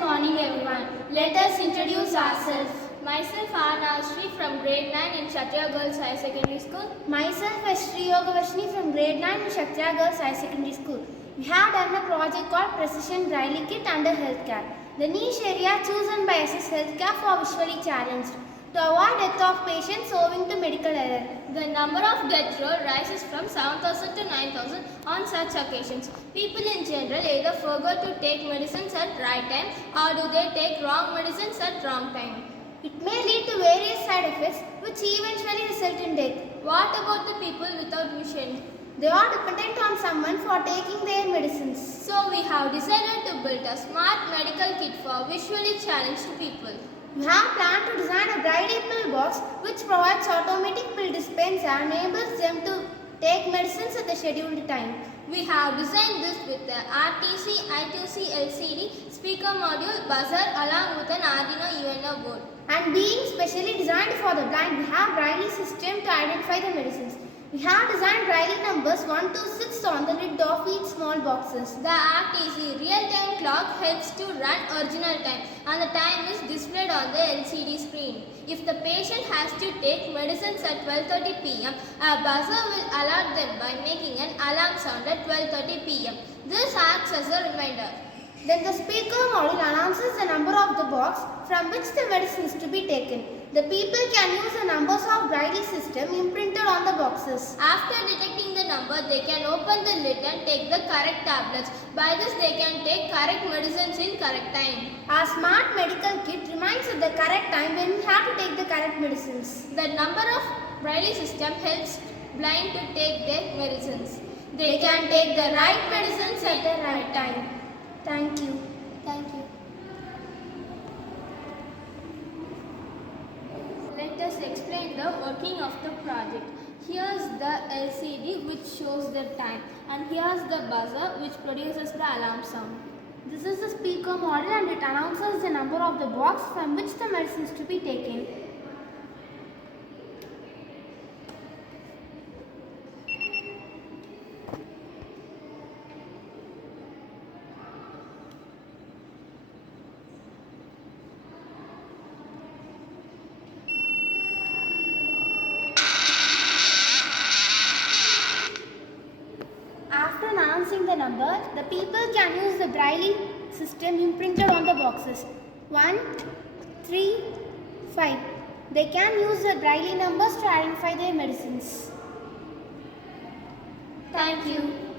morning everyone. Let us introduce ourselves. Myself Anashri from grade 9 in Kshatriya Girls High Secondary School. Myself Sri Yogavashni from grade 9 in Kshatriya Girls High Secondary School. We have done a project called Precision Braillie Kit under Healthcare. The niche area chosen by us is Healthcare for visually challenged to avoid death of patients owing to medical error. The number of death roll rises from 7,000 to 9,000 on such occasions. People in general either forget to take medicines at right time or do they take wrong medicines at wrong time. It may lead to various side effects which eventually result in death. What about the people without vision? They are dependent on someone for taking their medicines. So we have decided to build a smart medical kit for visually challenged people. We have planned to design a Braillie pill box which provides automatic pill dispense and enables them to take medicines at the scheduled time. We have designed this with the RTC I2C LCD speaker module, buzzer along with an Arduino UNO board. And being specially designed for the blind, we have Braillie system to identify the medicines. We have designed Braillie numbers 1 to 6 on the lid of each small boxes. The RTC real-time clock helps to run original time and the time is displayed on the LCD screen. If the patient has to take medicines at 12:30 p.m., a buzzer will alert them by making an alarm sound at 12:30 p.m. This acts as a reminder. Then the speaker module announces the number of the box from which the medicine is to be taken. The people can use the numbers of Braillie system imprinted on the boxes. After detecting the number, they can open the lid and take the correct tablets. By this, they can take correct medicines in correct time. Our smart medical kit reminds at the correct time when we have to take the correct medicines. The number of Braillie system helps blind to take their medicines. They can take the right medicines at the right time. Thank you. Thank you. Let us explain the working of the project. Here's the LCD which shows the time and here's the buzzer which produces the alarm sound. This is the speaker model and it announces the number of the box from which the medicine is to be taken. After announcing the number, the people can use the Braillie system imprinted on the boxes 1, 3, 5. They can use the Braillie numbers to identify their medicines. Thank you.